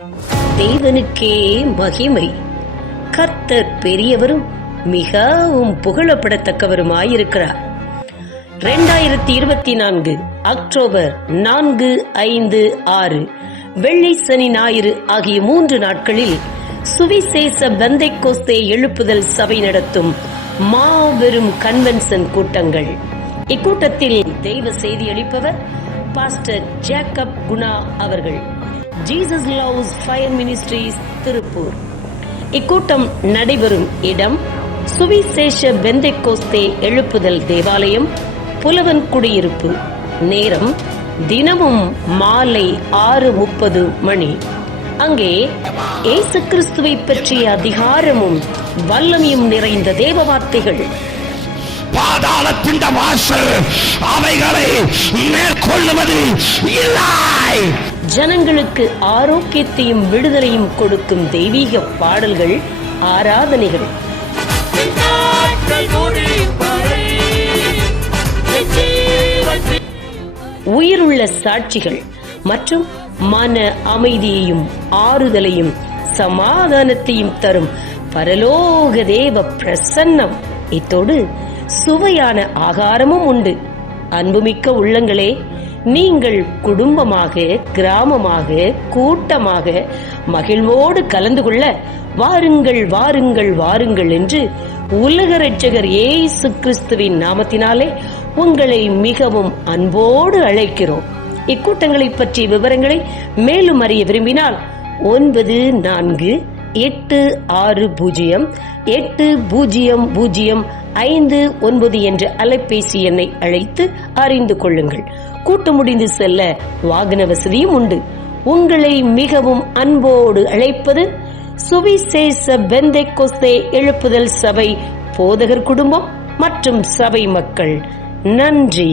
தேவனுக்கே மகிமை. கர்த்தர் பெரியவரும் மிகவும் புகழப்படத்தக்கவருமாயிருக்கிறார். 2024 அக்டோபர் 4, 5, 6 வெள்ளி, சனி, ஞாயிறு ஆகிய 3 நாட்களில் சுவிசேஷ பெந்தேகோஸ்தே எழுப்புதல் சபை நடத்தும் மாபெரும் கன்வென்ஷன் கூட்டங்கள். இக்கூட்டத்தில் தெய்வ செய்தி அளிப்பவர் பாஸ்டர் ஜேக்கப் குணா அவர்கள், Jesus loves fire ministries, Tiruppur. இக்கூட்டம் நடைபெறும் இடம் சுவிசேஷ பெந்தேகோஸ்தே எழுப்புதல் தேவாலயம், புலவன் குடியிருப்பு. நேரம் தினமும் மாலை 6:30 மணி. அங்கே இயேசு கிறிஸ்துவை பற்றிய அதிகாரமும் வல்லமையும் நிறைந்த தேவ வார்த்தைகள். பாதாளத்தின் வாசல் அவைகளை மேற்கொள்ளுவது இல்லை. ஜனங்களுக்கு ஆரோக்கியத்தையும் விடுதலையும் கொடுக்கும் தெய்வீக பாடல்கள், ஆராதனைகள். உயிருள்ள சாட்சிகள் மற்றும் மன அமைதியையும் ஆறுதலையும் சமாதானத்தையும் தரும் பரலோக தேவ பிரசன்னம். இத்தோடு சுவையான ஆகாரமும் உண்டு. அன்புமிக்க உள்ளங்களே, நீங்கள் குடும்பமாக, கிராமமாக, கூட்டமாக மகிழ்வோடு கலந்து கொள்ள வாருங்கள், வாருங்கள், வாருங்கள் என்று உலக இரட்சகர் இயேசு கிறிஸ்துவின் நாமத்தினாலே உங்களை மிகவும் அன்போடு அழைக்கிறோம். இக்கூட்டங்களை பற்றிய விவரங்களை மேலும் அறிய விரும்பினால் 94608005 என்ற அலைபேசி எண்ணை அழைத்து அறிந்து கொள்ளுங்கள். கூட்டம் முடிந்து செல்ல வாகன வசதியும் உண்டு. உங்களை மிகவும் அன்போடு அழைப்பது சுவிசேஷ பெந்தேகோஸ்தே எழுப்புதல் சபை போதகர் குடும்பம் மற்றும் சபை மக்கள். நன்றி.